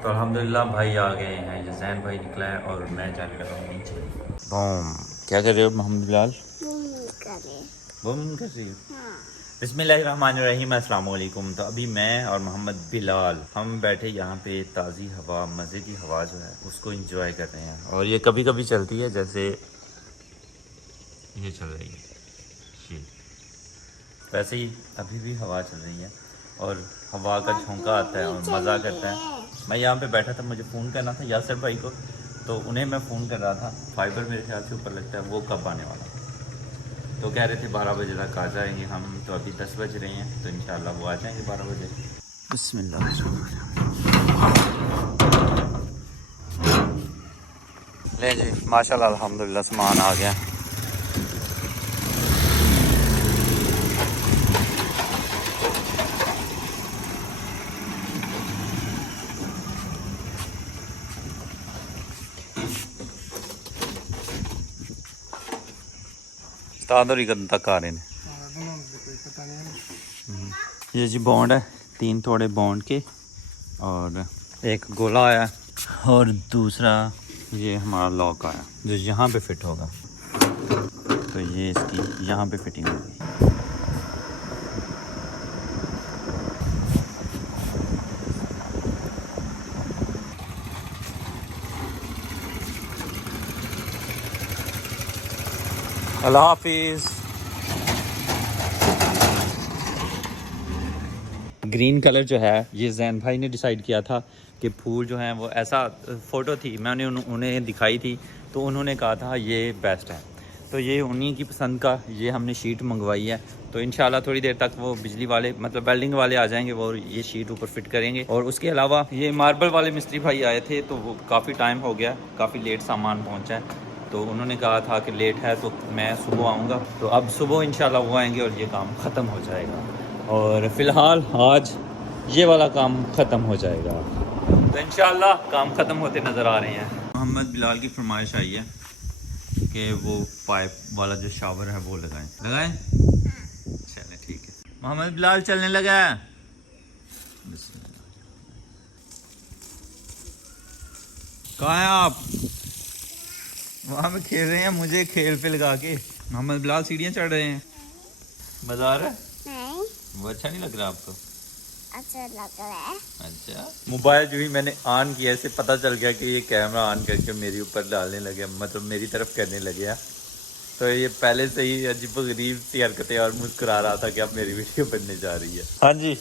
तो अल्हम्दुलिल्लाह भाई आ गए हैं, जसैन भाई निकला है और मैं जाने लगा हूँ नीचे। बूम। क्या कर रहे हो मोहम्मद बिलाल? बूम कर रही हो? हाँ। बिस्मिल्लाहिर्रहमानिर्रहीम, अस्सलाम वालेकुम। तो अभी मैं और मोहम्मद बिलाल हम बैठे यहाँ पे, ताज़ी हवा, मज़े की हवा जो है उसको एंजॉय कर रहे हैं। और ये कभी कभी चलती है, जैसे ये चल रही है ये, वैसे ही अभी भी हवा चल रही है और हवा का झोंका आता है और मज़ा करता है। मैं यहाँ पे बैठा था, मुझे फ़ोन करना था यासर भाई को, तो उन्हें मैं फ़ोन कर रहा था। फाइबर मेरे ख्याल से ऊपर लगता है, वो कब आने वाला, तो कह रहे थे 12 बजे तक आ जाएंगे हम। तो अभी 10 बज रहे हैं, तो इंशाल्लाह वो आ जाएंगे 12 बजे। बिस्मिल्लाह। ले जी, माशाल्लाह अल्हम्दुलिल्लाह सामान आ गया। तादरी कद तक आ रहे हैं। ये जी बॉन्ड है, 3 थोड़े बॉन्ड के, और एक गोला आया और दूसरा ये हमारा लॉक आया जो यहाँ पे फिट होगा। तो ये इसकी यहाँ पे फिटिंग होगी। अल्लाह हाफिज़। ग्रीन कलर जो है ये जैन भाई ने डिसाइड किया था कि फूल जो हैं वो ऐसा, फ़ोटो थी मैंने उन्हें दिखाई थी, तो उन्होंने कहा था ये बेस्ट है। तो ये उन्हीं की पसंद का ये हमने शीट मंगवाई है। तो इंशाल्लाह थोड़ी देर तक वो बिजली वाले, मतलब वेल्डिंग वाले आ जाएंगे, वो ये शीट ऊपर फिट करेंगे। और उसके अलावा ये मार्बल वाले मिस्त्री भाई आए थे, तो वो काफ़ी टाइम हो गया, काफ़ी लेट सामान पहुँचा है। तो उन्होंने कहा था कि लेट है तो मैं सुबह आऊँगा। तो अब सुबह इंशाल्लाह वो आएंगे और ये काम ख़त्म हो जाएगा। और फ़िलहाल आज ये वाला काम ख़त्म हो जाएगा, तो इंशाल्लाह काम ख़त्म होते नज़र आ रहे हैं। मोहम्मद बिलाल की फरमाइश आई है कि वो पाइप वाला जो शावर है वो लगाएं। चलें ठीक है। मोहम्मद बिलाल चलने लगा है। कहाँ हैं आप? वहाँ पे खेल रहे हैं, मुझे खेल पे लगा के। मोहम्मद बिलाल सीढ़ियाँ चढ़ रहे हैं। मज़ा आ रहा है? नहीं। वो अच्छा नहीं लग रहा आपको? अच्छा लग रहा है। अच्छा, मोबाइल जो ही मैंने ऑन किया, इससे पता चल गया कि ये कैमरा ऑन करके मेरे ऊपर डालने लगे, मतलब मेरी तरफ करने लगे। तो ये पहले से ही अजीबोगरीब सी हरकतें और मुस्कुरा रहा था कि अब मेरी वीडियो बनने जा रही है। हाँ जी।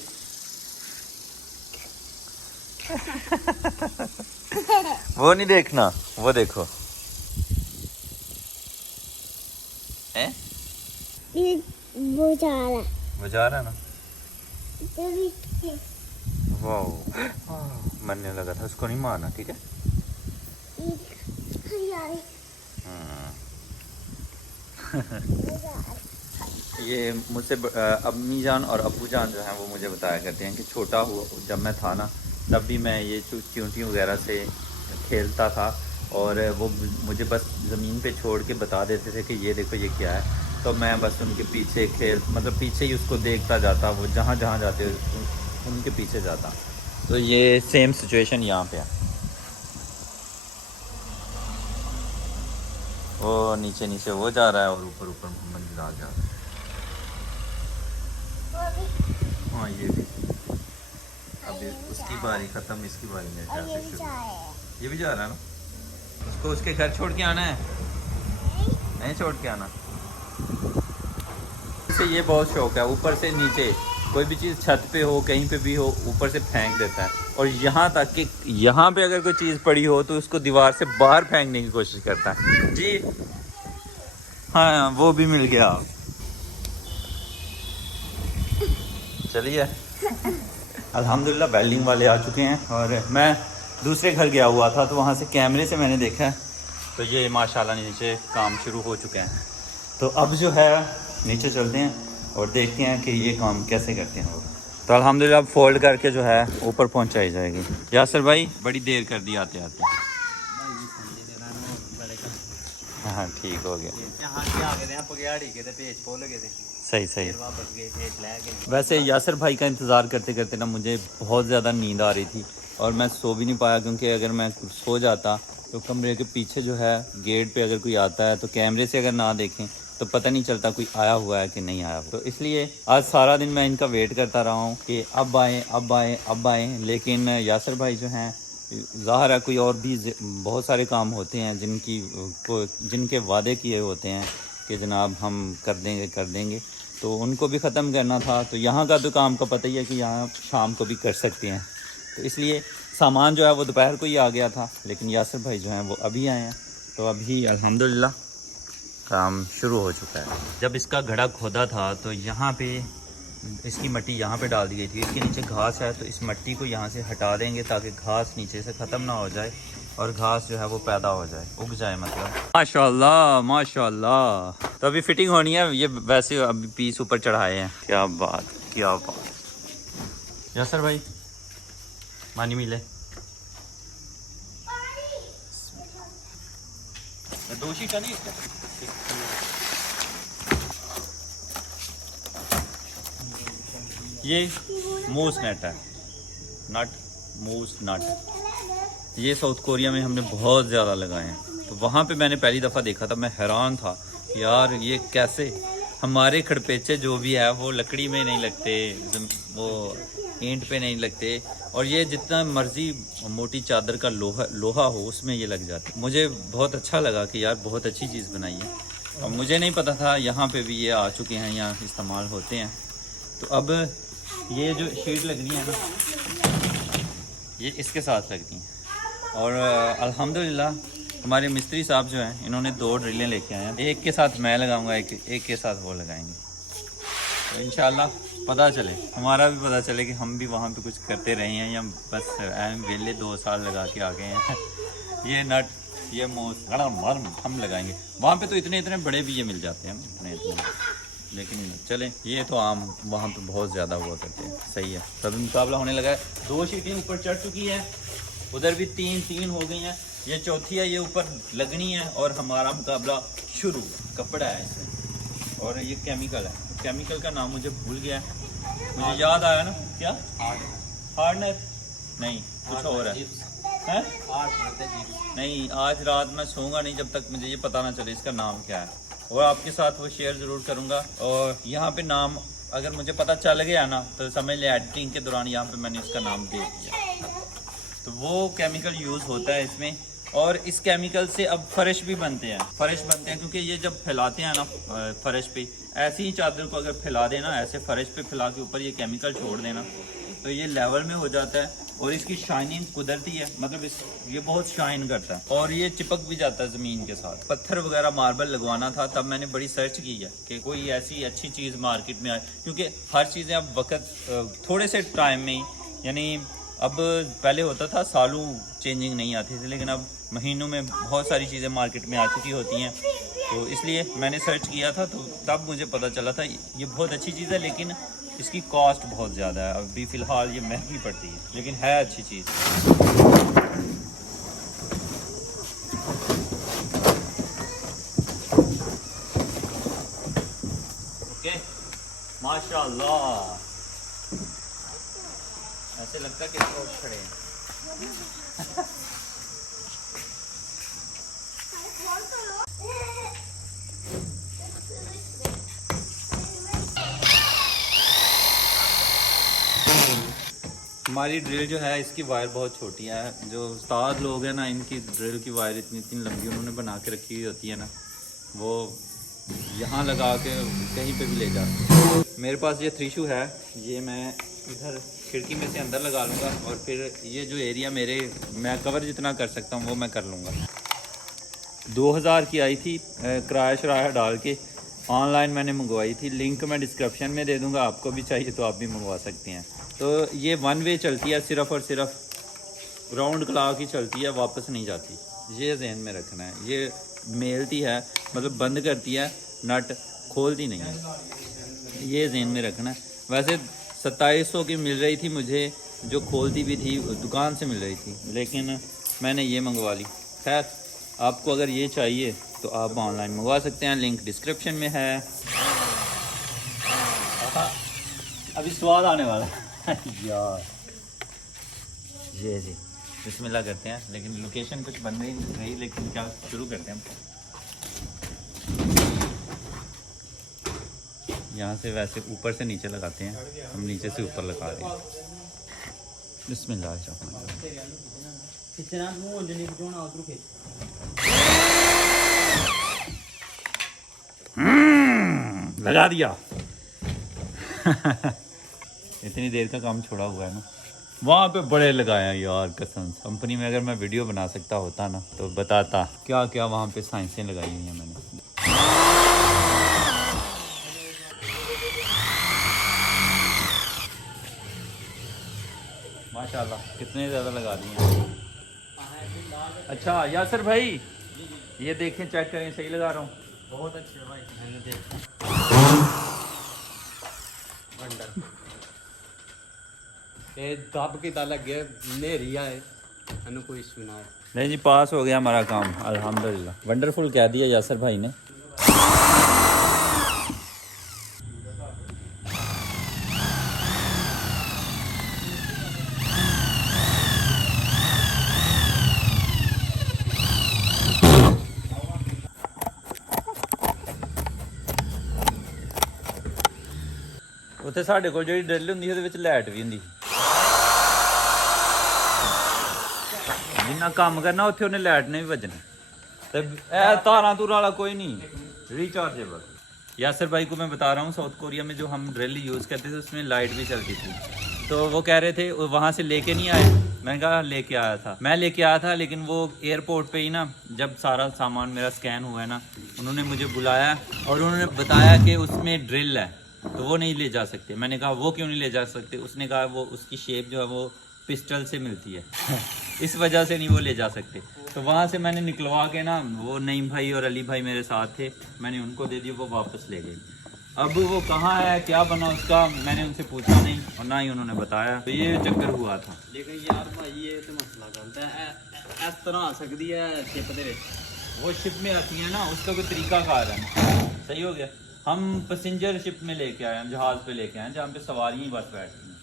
वो नहीं देखना, वो देखो। हैं? ये वो जा रहा है। वो जा रहा है ना? तभी वाह, मरने लगा था, उसको नहीं मारना, ठीक है? ये मुझसे अम्मी जान और अब्बू जान जो हैं वो मुझे बताया करते हैं कि छोटा हुआ जब मैं था ना, तब भी मैं ये चींटी वगैरह से खेलता था, और वो मुझे बस ज़मीन पे छोड़ के बता देते थे कि ये देखो ये क्या है। तो मैं बस उनके पीछे मतलब पीछे ही उसको देखता जाता, वो जहाँ जहाँ जाते उनके पीछे जाता। तो ये सेम सिचुएशन यहाँ पे है। वो नीचे नीचे वो जा रहा है और ऊपर ऊपर मोहम्मद बिलाल जा रहा है। हाँ ये भी, अभी उसकी बारी ख़त्म, इसकी बारी मेरे ख्याल से शुरू। ये भी जा रहा है ना? उसको उसके घर छोड़ के आना है? नहीं छोड़ के आना। इसे ये बहुत शौक है, ऊपर से नीचे कोई भी चीज़ छत पे हो कहीं पे भी हो ऊपर से फेंक देता है। और यहाँ तक कि यहाँ पे अगर कोई चीज़ पड़ी हो तो उसको दीवार से बाहर फेंकने की कोशिश करता है जी। हाँ वो भी मिल गया। चलिए अल्हम्दुलिल्लाह वेल्डिंग वाले आ चुके हैं, और मैं दूसरे घर गया हुआ था तो वहाँ से कैमरे से मैंने देखा है, तो ये माशाल्लाह नीचे काम शुरू हो चुके हैं। तो अब जो है नीचे चलते हैं और देखते हैं कि ये काम कैसे करते हैं वो। तो अल्हम्दुलिल्लाह फोल्ड करके जो है ऊपर पहुँचाई जाएगी। यासर भाई बड़ी देर कर दी आते आते। हाँ ठीक हो गया। सही सही। वैसे यासर भाई का इंतज़ार करते करते ना मुझे बहुत ज़्यादा नींद आ रही थी और मैं सो भी नहीं पाया, क्योंकि अगर मैं सो जाता तो कमरे के पीछे जो है गेट पे अगर कोई आता है तो कैमरे से अगर ना देखें तो पता नहीं चलता कोई आया हुआ है कि नहीं आया हुआ। तो इसलिए आज सारा दिन मैं इनका वेट करता रहा हूँ कि अब आएँ अब आएँ अब आएँ, लेकिन यासर भाई जो हैं ज़ाहिर है कोई और भी बहुत सारे काम होते हैं जिनके वादे किए होते हैं कि जनाब हम कर देंगे, तो उनको भी ख़त्म करना था। तो यहाँ का तो काम का पता ही है कि यहाँ शाम को भी कर सकते हैं, तो इसलिए सामान जो है वो दोपहर को ही आ गया था, लेकिन यासर भाई जो हैं वो अभी आए हैं। तो अभी अल्हम्दुलिल्लाह काम शुरू हो चुका है। जब इसका घड़ा खोदा था तो यहाँ पे इसकी मिट्टी यहाँ पे डाल दी गई थी, इसके नीचे घास है तो इस मिट्टी को यहाँ से हटा देंगे ताकि घास नीचे से ख़त्म ना हो जाए और घास जो है वो पैदा हो जाए, उग जाए मतलब। माशाल्लाह माशाल्लाह। तो अभी फिटिंग होनी है, ये वैसे अभी पीस ऊपर चढ़ाए हैं। क्या बात क्या बात। यासर भाई पानी मिले दोषी का नहीं इसका। ये मूस नट है, मूस नट। ये साउथ कोरिया में हमने बहुत ज़्यादा लगाए हैं, तो वहाँ पे मैंने पहली दफ़ा देखा था, मैं हैरान था यार ये कैसे। हमारे खड़पेचे जो भी है वो लकड़ी में नहीं लगते, वो ईंट पे नहीं लगते, और ये जितना मर्ज़ी मोटी चादर का लोहा हो उसमें ये लग जाते। मुझे बहुत अच्छा लगा कि यार बहुत अच्छी चीज़ बनाई है, और मुझे नहीं पता था यहाँ पे भी ये आ चुके हैं, यहाँ इस्तेमाल होते हैं। तो अब ये जो शीट लग रही है ना ये इसके साथ लगती हैं, और अल्हम्दुलिल्लाह हमारे मिस्त्री साहब जो हैं इन्होंने 2 ड्रिलें लेके आए हैं, एक के साथ मैं लगाऊंगा, एक के साथ वो लगाएंगे। तो इंशाल्लाह पता चले, हमारा भी पता चले कि हम भी वहाँ पे कुछ करते रहे हैं या बस वेले 2 साल लगा के आ गए हैं। ये नट ये मोस हम लगाएंगे, वहाँ पे तो इतने बड़े भी ये मिल जाते हैं इतने, लेकिन चलें ये तो आम वहाँ पे बहुत ज़्यादा हुआ करते हैं। सही है, तभी मुकाबला होने लगा है। 2 शीटें ऊपर चढ़ चुकी हैं, उधर भी 3 हो गई हैं, ये चौथी है, ये ऊपर लगनी है और हमारा मुकाबला शुरू। कपड़ा है इसमें और ये केमिकल है, केमिकल का नाम मुझे भूल गया है, मुझे याद आया ना, क्या हार्डनर नहीं कुछ और है नहीं। आज रात मैं सोऊंगा नहीं जब तक मुझे ये पता ना चले इसका नाम क्या है, और आपके साथ वो शेयर ज़रूर करूँगा। और यहाँ पे नाम अगर मुझे पता चल गया ना तो समझ ले एडिटिंग के दौरान यहाँ पे मैंने इसका नाम दे दिया। तो वो केमिकल यूज़ होता है इसमें, और इस केमिकल से अब फर्श भी बनते हैं, क्योंकि ये जब फैलाते हैं ना फर्श पे, ऐसी ही चादर को अगर फैला देना ऐसे फर्श पे फैला के ऊपर ये केमिकल छोड़ देना तो ये लेवल में हो जाता है, और इसकी शाइनिंग कुदरती है, मतलब ये बहुत शाइन करता है और ये चिपक भी जाता है ज़मीन के साथ। पत्थर वगैरह मार्बल लगवाना था, तब मैंने बड़ी सर्च की है कि कोई ऐसी अच्छी चीज़ मार्केट में आए, क्योंकि हर चीज़ें अब वक्त थोड़े से टाइम में ही, यानी अब पहले होता था सालों चेंजिंग नहीं आती थी, लेकिन अब महीनों में बहुत सारी चीज़ें मार्केट में आ चुकी होती हैं। तो इसलिए मैंने सर्च किया था, तो तब मुझे पता चला था ये बहुत अच्छी चीज़ है, लेकिन इसकी कॉस्ट बहुत ज़्यादा है। अभी फ़िलहाल ये महंगी पड़ती है, लेकिन है अच्छी चीज़। ओके माशाल्लाह, ऐसे लगता है कि लोग खड़े हैं। हमारी ड्रिल जो है इसकी वायर बहुत छोटी है, जो उस्ताद लोग हैं ना इनकी ड्रिल की वायर इतनी लंबी उन्होंने बना के रखी हुई होती है ना, वो यहाँ लगा के कहीं पे भी ले जाते हैं। मेरे पास ये 3 शू है, ये मैं इधर खिड़की में से अंदर लगा लूँगा, और फिर ये जो एरिया मैं कवर जितना कर सकता हूँ वो मैं कर लूँगा। 2000 की आई थी, किराया शराया डाल के ऑनलाइन मैंने मंगवाई थी, लिंक मैं डिस्क्रिप्शन में दे दूँगा, आपको भी चाहिए तो आप भी मंगवा सकते हैं। तो ये 1 वे चलती है, सिर्फ़ और सिर्फ राउंड क्लॉक ही चलती है, वापस नहीं जाती, ये जहन में रखना है। ये मेलती है, मतलब बंद करती है, नट खोलती नहीं है, ये जहन में रखना है। वैसे 2700 की मिल रही थी मुझे, जो खोलती भी थी दुकान से मिल रही थी, लेकिन मैंने ये मंगवा ली। खैर आपको अगर ये चाहिए तो आप ऑनलाइन मंगवा सकते हैं, लिंक डिस्क्रिप्शन में है। अभी स्वाद आने वाला है यार। ये जी बिस्मिल्लाह करते हैं, लेकिन लोकेशन कुछ बन नहीं रही, लेकिन क्या शुरू करते हैं हम। यहाँ से वैसे ऊपर से नीचे लगाते हैं, हम नीचे से ऊपर लगा रहे हैं। बिस्मिल्लाह। लगा दिया। इतनी देर का काम छोड़ा हुआ है ना, वहाँ पे बड़े लगाए हैं यार कसम। कंपनी में अगर मैं वीडियो बना सकता होता ना तो बताता क्या क्या वहाँ पे साइंसें लगाई हुई हैं मैंने। माशाल्लाह कितने ज़्यादा लगा दिए हैं। अच्छा यासर भाई ये देखें, चेक करें, सही लगा रहा हूँ। बहुत अच्छे भाई, मैंने देखा। ये दब के लग गया, नेरी आए मैंने कोई सुना है। नहीं जी, पास हो गया हमारा काम अल्हम्दुलिल्लाह। वंडरफुल कह दिया यासर भाई ने। ਉੱਥੇ ਸਾਡੇ ਕੋਲ ਜਿਹੜੀ ਡਰਿਲ ਹੁੰਦੀ ਉਹਦੇ ਵਿੱਚ ਲਾਈਟ ਵੀ ਹੁੰਦੀ। ਜਿੰਨਾ ਕੰਮ ਕਰਨਾ ਉੱਥੇ ਉਹਨੇ ਲਾਈਟ ਨੇ ਵੀ ਵੱਜਣਾ। ਤੇ ਇਹ ਤਾਰਾਂ ਤੂਰਾਂ वाला कोई नहीं, रिचार्जेबल। यासर भाई को मैं बता रहा हूँ, साउथ कोरिया में जो हम ड्रिल यूज़ करते थे उसमें लाइट भी चलती थी। तो वो कह रहे थे वहाँ से लेके नहीं आए। मैंने कहा लेके आया था, मैं लेके आया था, लेकिन वो एयरपोर्ट पे ही ना जब सारा सामान मेरा स्कैन हुआ है ना, उन्होंने मुझे बुलाया और उन्होंने बताया कि उसमें ड्रिल है तो वो नहीं ले जा सकते। मैंने कहा वो क्यों नहीं ले जा सकते? उसने कहा वो उसकी शेप जो है वो पिस्टल से मिलती है इस वजह से नहीं वो ले जा सकते। तो वहाँ से मैंने निकलवा के ना, वो नईम भाई और अली भाई मेरे साथ थे, मैंने उनको दे दी, वो वापस ले गए। अब वो कहाँ है, क्या बना उसका, मैंने उनसे पूछा नहीं और ना ही उन्होंने बताया। तो ये चक्कर हुआ था। लेकिन यार भाई ये तो मसला गलत है। इस तरह आ सकती है शिप दे विच। वो शिप में आती है ना, उसका कोई तरीका कार है। सही हो गया। हम पैसेंजर शिप में लेके आए, हम जहाज़ पे लेके आए जहाँ पे सवारी ही बस बैठती हैं।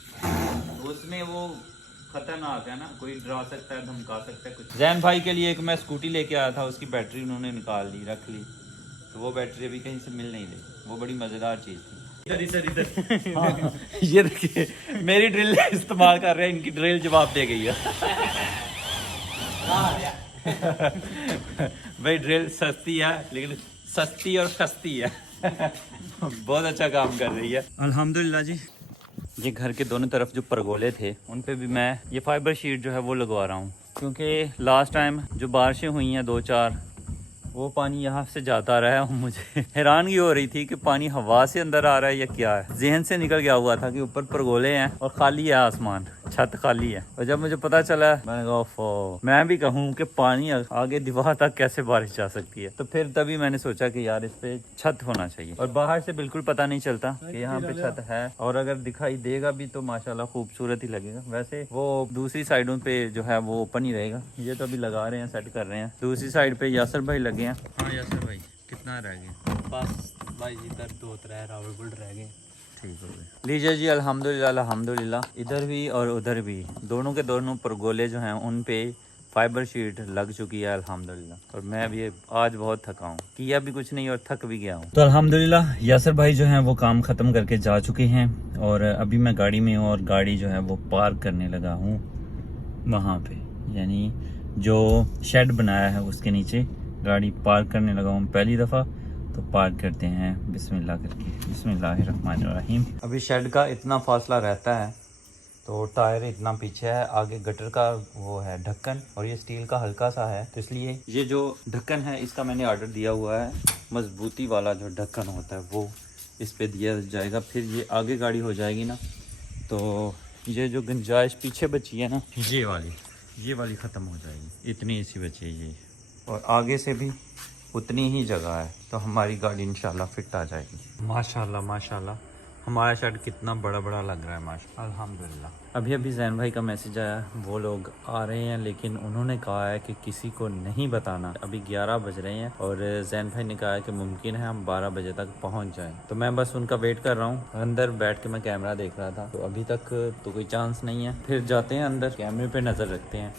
उसमें वो खतरनाक है ना, कोई डरा सकता है, धमका सकता है कुछ। जैन भाई के लिए एक मैं स्कूटी लेके आया था, उसकी बैटरी उन्होंने निकाल ली, रख ली। तो वो बैटरी अभी कहीं से मिल नहीं रही। वो बड़ी मज़ेदार चीज़ थी। इधर हाँ, ये देखिए मेरी ड्रिल इस्तेमाल कर रहे हैं, इनकी ड्रिल जवाब दे गई है। भाई ड्रिल सस्ती है, लेकिन सस्ती और सस्ती है। बहुत अच्छा काम कर रही है अल्हम्दुलिल्लाह जी। ये घर के दोनों तरफ जो परगोले थे उन पे भी मैं ये फाइबर शीट जो है वो लगवा रहा हूँ, क्योंकि लास्ट टाइम जो बारिशें हुई हैं 2-4, वो पानी यहाँ से जाता रहा है और मुझे हैरानगी हो रही थी कि पानी हवा से अंदर आ रहा है या क्या है। जहन से निकल गया हुआ था कि ऊपर परगोले हैं और खाली है आसमान, छत खाली है। और जब मुझे पता चला मैंने कहा ओफो, मैं भी कहूँ कि पानी आगे दीवार तक कैसे बारिश जा सकती है। तो फिर तभी मैंने सोचा कि यार इस पे छत होना चाहिए। और बाहर से बिल्कुल पता नहीं चलता कि यहाँ पे छत है, और अगर दिखाई देगा भी तो माशाल्लाह खूबसूरत ही लगेगा। वैसे वो दूसरी साइडों पे जो है वो ओपन ही रहेगा। ये तो अभी लगा रहे हैं, सेट कर रहे हैं। दूसरी साइड पे यासर भाई लगे हैं। हाँ यासर भाई कितना रह गया? बस भाई इधर 2-3 रावल रह गए। ठीक हो गया। लीजिए जी अल्हम्दुलिल्लाह अल्हम्दुलिल्लाह, इधर भी और उधर भी दोनों के दोनों परगोले जो हैं उन पे फाइबर शीट लग चुकी है अल्हम्दुलिल्लाह। और मैं भी आज बहुत थका हूँ, किया भी कुछ नहीं और थक भी गया हूँ। तो अल्हम्दुलिल्लाह यासर भाई जो हैं वो काम ख़त्म करके जा चुके हैं और अभी मैं गाड़ी में हूँ और गाड़ी जो है वो पार्क करने लगा हूँ वहाँ पे, यानी जो शेड बनाया है उसके नीचे गाड़ी पार्क करने लगा हूँ पहली दफ़ा। तो पार्क करते हैं बिस्मिल्लाह करके। बिस्मिल्लाहिर्रहमानिर्रहीम। अभी शेड का इतना फासला रहता है तो टायर इतना पीछे है, आगे गटर का वो है ढक्कन और ये स्टील का हल्का सा है, तो इसलिए ये जो ढक्कन है इसका मैंने ऑर्डर दिया हुआ है। मजबूती वाला जो ढक्कन होता है वो इस पे दिया जाएगा। फिर ये आगे गाड़ी हो जाएगी ना तो ये जो गुंजाइश पीछे बची है ना ये वाली ख़त्म हो जाएगी। इतनी सी बची है ये, और आगे से भी उतनी ही जगह है, तो हमारी गाड़ी इंशाल्लाह फिट आ जाएगी। माशाल्लाह माशाल्लाह हमारा शर्ट कितना बड़ा बड़ा लग रहा है माशा अल्हम्दुलिल्लाह। अभी जैन भाई का मैसेज आया, वो लोग आ रहे हैं लेकिन उन्होंने कहा है कि किसी को नहीं बताना। अभी 11 बज रहे हैं और जैन भाई ने कहा है कि मुमकिन है हम 12 बजे तक पहुंच जाएं। तो मैं बस उनका वेट कर रहा हूं। अंदर बैठ के मैं कैमरा देख रहा था, तो अभी तक तो कोई चांस नहीं है। फिर जाते हैं अंदर, कैमरे पर नज़र रखते हैं।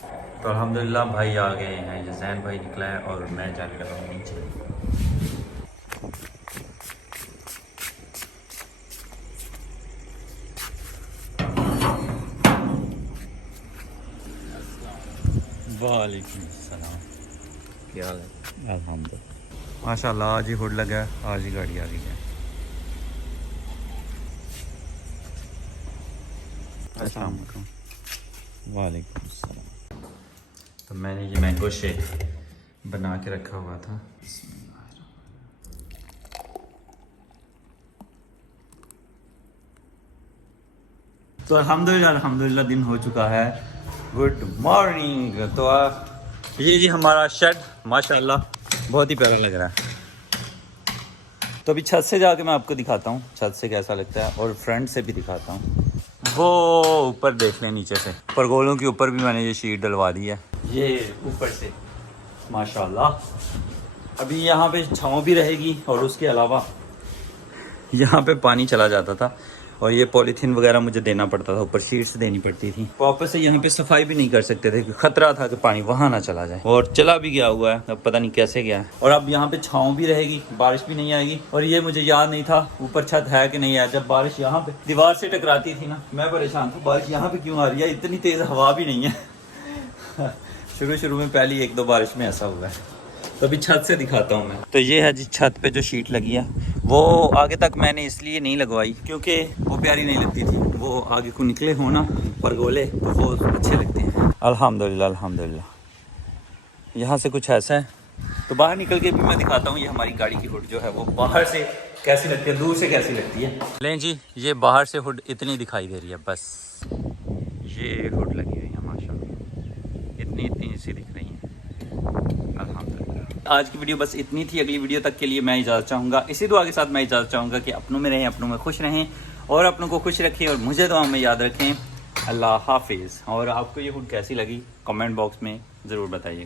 तो अल्हम्दुलिल्लाह भाई आ गए हैं, ये जैन भाई निकला है और मैं जाने लगा हूँ नीचे। वालेकुम सलाम, क्या हाल है? अल्हम्दुलिल्लाह माशाल्लाह, आज ही हुड लगा है, आज ही गाड़ी आ गई है। अस्सलाम वालेकुम। वालेकुम सलाम। तो मैंने ये मैंगो शेक बना के रखा हुआ था। तो अल्हम्दुलिल्लाह दिन हो चुका है। Good morning. तो ये जी हमारा शेड माशाल्लाह बहुत ही प्यारा लग रहा है। तो अभी छत से जाके मैं आपको दिखाता हूँ छत से कैसा लगता है, और फ्रंट से भी दिखाता हूँ। वो ऊपर देख लें, नीचे से परगोलों के ऊपर भी मैंने ये शीट डलवा दी है, ये ऊपर से माशाल्लाह। अभी यहाँ पे छाँव भी रहेगी और उसके अलावा यहाँ पे पानी चला जाता था और ये पॉलीथीन वगैरह मुझे देना पड़ता था, ऊपर शीट्स देनी पड़ती थी। वापस से यहाँ पे सफाई भी नहीं कर सकते थे, खतरा था कि पानी वहाँ ना चला जाए, और चला भी गया हुआ है, अब पता नहीं कैसे गया है। और अब यहाँ पे छाँव भी रहेगी, बारिश भी नहीं आएगी। और ये मुझे याद नहीं था ऊपर छत है कि नहीं है। जब बारिश यहाँ पे दीवार से टकराती थी ना, मैं परेशान था, बारिश यहाँ पे क्यों आ रही है, इतनी तेज़ हवा भी नहीं है। शुरू में पहली 1-2 बारिश में ऐसा हुआ है। तो अभी छत से दिखाता हूँ मैं। तो ये है जी छत पे जो शीट लगी है, वो आगे तक मैंने इसलिए नहीं लगवाई क्योंकि वो प्यारी नहीं लगती थी। वो आगे को निकले हो ना परगोले, तो वो अच्छे लगते हैं। अल्हम्दुलिल्लाह अल्हम्दुलिल्लाह। यहाँ से कुछ ऐसा है। तो बाहर निकल के भी मैं दिखाता हूँ ये हमारी गाड़ी की हुड जो है वो बाहर से कैसी लगती है, दूर से कैसी लगती है। लें जी, ये बाहर से हुड इतनी दिखाई दे रही है, बस ये हुड लगी हुई है माशाल्लाह, इतनी सी दिख रही है। अल्हम्दुलिल्लाह। आज की वीडियो बस इतनी थी। अगली वीडियो तक के लिए मैं इजाज़त चाहूँगा, इसी दुआ के साथ मैं इजाज़त चाहूँगा कि अपनों में रहें, अपनों में खुश रहें और अपनों को खुश रखें और मुझे दुआ में याद रखें। अल्लाह हाफिज़। और आपको ये हुड कैसी लगी कमेंट बॉक्स में ज़रूर बताइएगा।